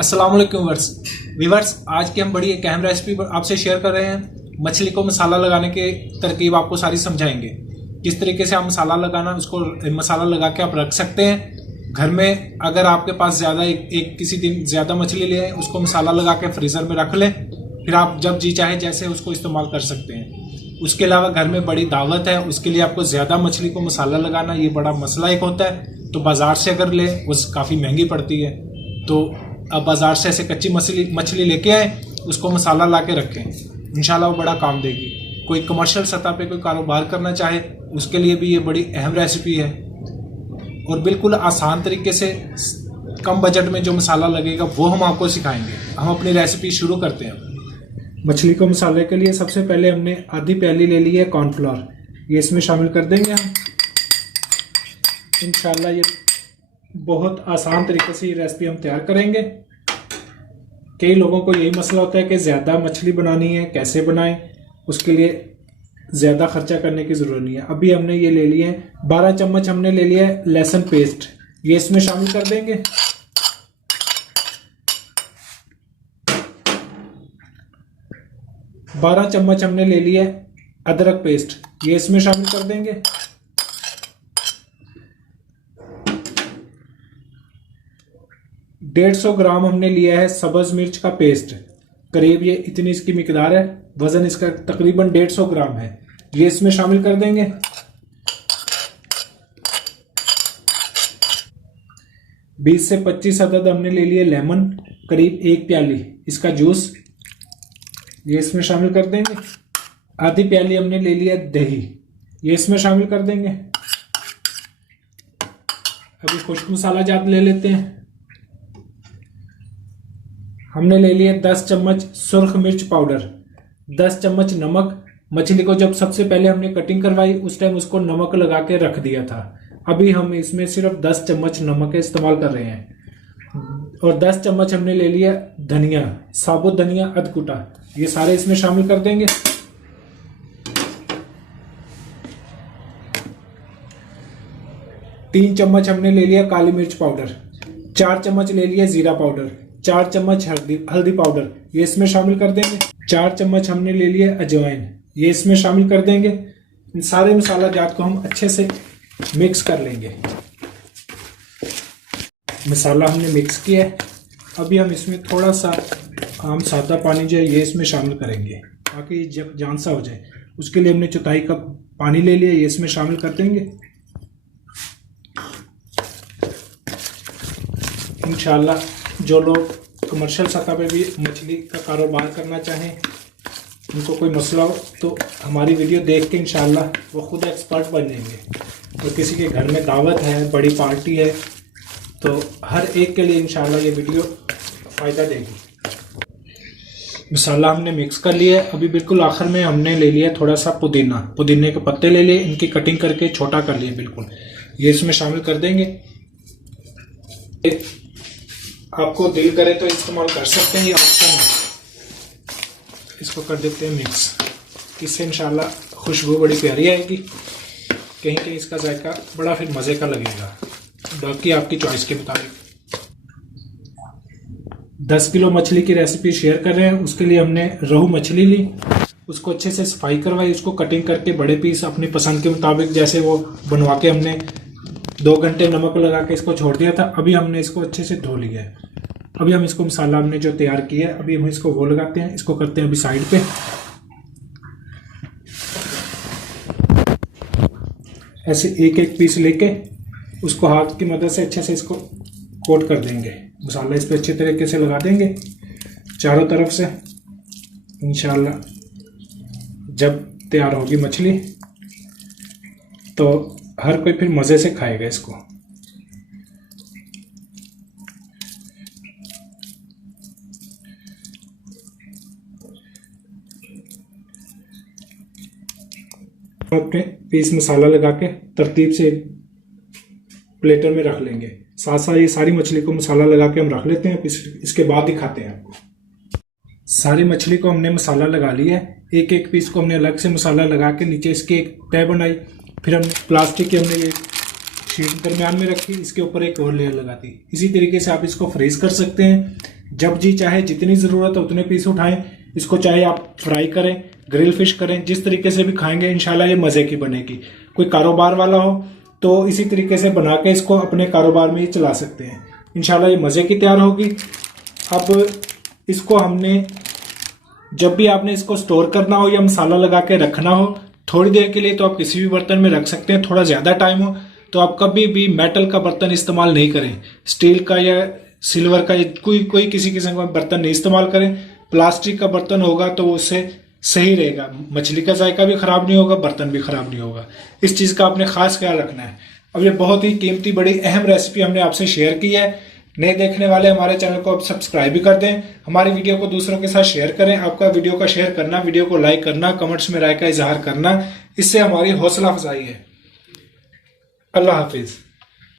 अस्सलाम वालेकुम व्यूअर्स, आज की हम बड़ी एक अहम रेसिपी आपसे शेयर कर रहे हैं। मछली को मसाला लगाने के तरकीब आपको सारी समझाएंगे। किस तरीके से आप मसाला लगाना, उसको मसाला लगा के आप रख सकते हैं घर में। अगर आपके पास ज़्यादा एक किसी दिन ज़्यादा मछली ले आए, उसको मसाला लगा के फ्रीज़र में रख लें, फिर आप जब जी चाहे जैसे उसको इस्तेमाल कर सकते हैं। उसके अलावा घर में बड़ी दावत है, उसके लिए आपको ज़्यादा मछली को मसाला लगाना ये बड़ा मसला एक होता है। तो बाज़ार से अगर ले वो काफ़ी महंगी पड़ती है। तो अब बाज़ार से ऐसे कच्ची मछली लेके आए, उसको मसाला ला के रखें, इंशाल्लाह वो बड़ा काम देगी। कोई कमर्शियल सतह पे कोई कारोबार करना चाहे उसके लिए भी ये बड़ी अहम रेसिपी है और बिल्कुल आसान तरीके से कम बजट में जो मसाला लगेगा वो हम आपको सिखाएंगे। हम अपनी रेसिपी शुरू करते हैं। मछली को मसाले के लिए सबसे पहले हमने आधी प्याली ले ली है कॉर्नफ्लोर, ये इसमें शामिल कर देंगे हम। इंशाल्लाह ये बहुत आसान तरीके से ये रेसिपी हम तैयार करेंगे। कई लोगों को यही मसला होता है कि ज़्यादा मछली बनानी है, कैसे बनाएं, उसके लिए ज़्यादा खर्चा करने की ज़रूरत नहीं है। अभी हमने ये ले लिए हैं 12 चम्मच हमने ले लिया है लहसुन पेस्ट, ये इसमें शामिल कर देंगे। बारह चम्मच हमने ले लिया है अदरक पेस्ट, ये इसमें शामिल कर देंगे। 150 ग्राम हमने लिया है सब्ज मिर्च का पेस्ट, करीब ये इतनी इसकी मिकदार है, वजन इसका तकरीबन 150 ग्राम है, ये इसमें शामिल कर देंगे। 20 से 25 अदद हमने ले लिए लेमन, करीब 1 प्याली इसका जूस, ये इसमें शामिल कर देंगे। आधी प्याली हमने ले लिया दही, ये इसमें शामिल कर देंगे। अभी खुश्क मसाला जात ले लेते हैं। हमने ले लिए 10 चम्मच सुर्ख मिर्च पाउडर, 10 चम्मच नमक। मछली को जब सबसे पहले हमने कटिंग करवाई उस टाइम उसको नमक लगा के रख दिया था। अभी हम इसमें सिर्फ 10 चम्मच नमक इस्तेमाल कर रहे हैं। और 10 चम्मच हमने ले लिया धनिया, साबुत धनिया अधकुटा, ये सारे इसमें शामिल कर देंगे। तीन चम्मच हमने ले लिया काली मिर्च पाउडर, 4 चम्मच ले लिया जीरा पाउडर, 4 चम्मच हल्दी पाउडर, ये इसमें शामिल कर देंगे। 4 चम्मच हमने ले लिया अजवाइन, ये इसमें शामिल कर देंगे। इन सारे मसाला जात को हम अच्छे से मिक्स कर लेंगे। मसाला हमने मिक्स किया है। अभी हम इसमें थोड़ा सा आम सादा पानी जो है ये इसमें शामिल करेंगे ताकि जब जान सा हो जाए। उसके लिए हमने 1/4 कप पानी ले लिया, ये इसमें शामिल कर देंगे। इंशाल्लाह जो लोग कमर्शियल सतह पे भी मछली का कारोबार करना चाहें, उनको कोई मसला हो तो हमारी वीडियो देख के इंशाल्लाह वो खुद एक्सपर्ट बन जाएंगे। और किसी के घर में दावत है, बड़ी पार्टी है, तो हर एक के लिए इंशाल्लाह ये वीडियो फ़ायदा देगी। मसाला हमने मिक्स कर लिया है। अभी बिल्कुल आखिर में हमने ले लिया थोड़ा सा पुदीने के पत्ते ले लिए, इनकी कटिंग करके छोटा कर लिए बिल्कुल, ये इसमें शामिल कर देंगे। आपको दिल करे तो इस्तेमाल कर सकते हैं, ये ऑप्शन है। इसको कर देते हैं मिक्स, इससे इंशाल्लाह खुशबू बड़ी प्यारी आएगी। कहीं कहीं इसका जायका बड़ा फिर मज़े का लगेगा, बाकी आपकी चॉइस के मुताबिक। 10 किलो मछली की रेसिपी शेयर कर रहे हैं। उसके लिए हमने रोहू मछली ली, उसको अच्छे से सफाई करवाई, उसको कटिंग करके बड़े पीस अपनी पसंद के मुताबिक जैसे वो बनवा के हमने 2 घंटे नमक लगा के इसको छोड़ दिया था। अभी हमने इसको अच्छे से धो लिया है। अभी हम इसको मसाला हमने जो तैयार किया है, अभी हम इसको वो लगाते हैं। इसको करते हैं अभी साइड पे। ऐसे एक एक पीस लेके उसको हाथ की मदद से अच्छे से इसको कोट कर देंगे। मसाला इस पर अच्छे तरीके से लगा देंगे चारों तरफ से। इंशाल्लाह जब तैयार होगी मछली तो हर कोई फिर मज़े से खाएगा इसको। अपने पीस मसाला लगा के तरतीब से प्लेटर में रख लेंगे। साथ साथ ये सारी मछली को मसाला लगा के हम रख लेते हैं, इसके बाद दिखाते हैं आपको। सारी मछली को हमने मसाला लगा लिया है। एक एक पीस को हमने अलग से मसाला लगा के नीचे इसके एक तह बनाई, फिर हमने प्लास्टिक की हमने ये शीट दरमियान में रखी, इसके ऊपर एक और लेयर लगा दी। इसी तरीके से आप इसको फ्रीज कर सकते हैं। जब जी चाहे जितनी ज़रूरत है उतने पीस उठाएं। इसको चाहे आप फ्राई करें, ग्रिल फिश करें, जिस तरीके से भी खाएंगे इंशाल्लाह ये मज़े की बनेगी। कोई कारोबार वाला हो तो इसी तरीके से बना के इसको अपने कारोबार में ही चला सकते हैं। इंशाल्लाह ये मज़े की तैयार होगी। अब इसको हमने जब भी आपने इसको स्टोर करना हो या मसाला लगा के रखना हो थोड़ी देर के लिए, तो आप किसी भी बर्तन में रख सकते हैं। थोड़ा ज़्यादा टाइम हो तो आप कभी भी मेटल का बर्तन इस्तेमाल नहीं करें, स्टील का या सिल्वर का या कोई किसी किस्म का बर्तन नहीं इस्तेमाल करें। प्लास्टिक का बर्तन होगा तो उससे सही रहेगा, मछली का जायका भी खराब नहीं होगा, बर्तन भी खराब नहीं होगा। इस चीज़ का आपने खास ख्याल रखना है। अब ये बहुत ही कीमती बड़ी अहम रेसिपी हमने आपसे शेयर की है। नए देखने वाले हमारे चैनल को आप सब्सक्राइब भी कर दें, हमारी वीडियो को दूसरों के साथ शेयर करें। आपका वीडियो का शेयर करना, वीडियो को लाइक करना, कमेंट्स में राय का इजहार करना, इससे हमारी हौसला अफजाई है। अल्लाह हाफिज।